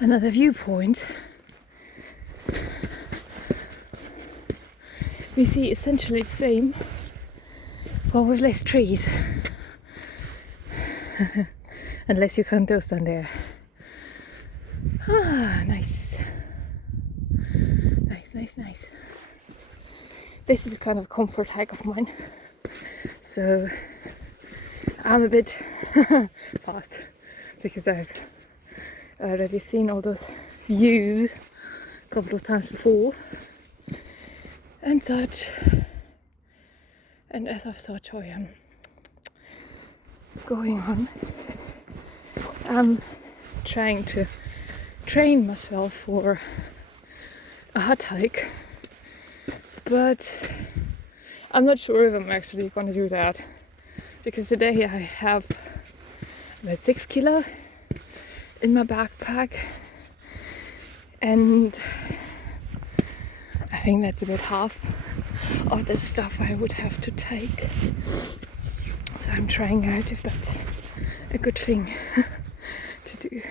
another viewpoint, we see essentially the same, but with less trees. Unless you count those down there. Ah, nice. Nice. This is kind of a comfort hike of mine. So I'm a bit fast because I've already seen all those views a couple of times before and such. And as of such, I am going on. I'm trying to train myself for a hot hike, but I'm not sure if I'm actually going to do that, because today I have about 6 kilo in my backpack, and I think that's about half of the stuff I would have to take. So I'm trying out if that's a good thing to do.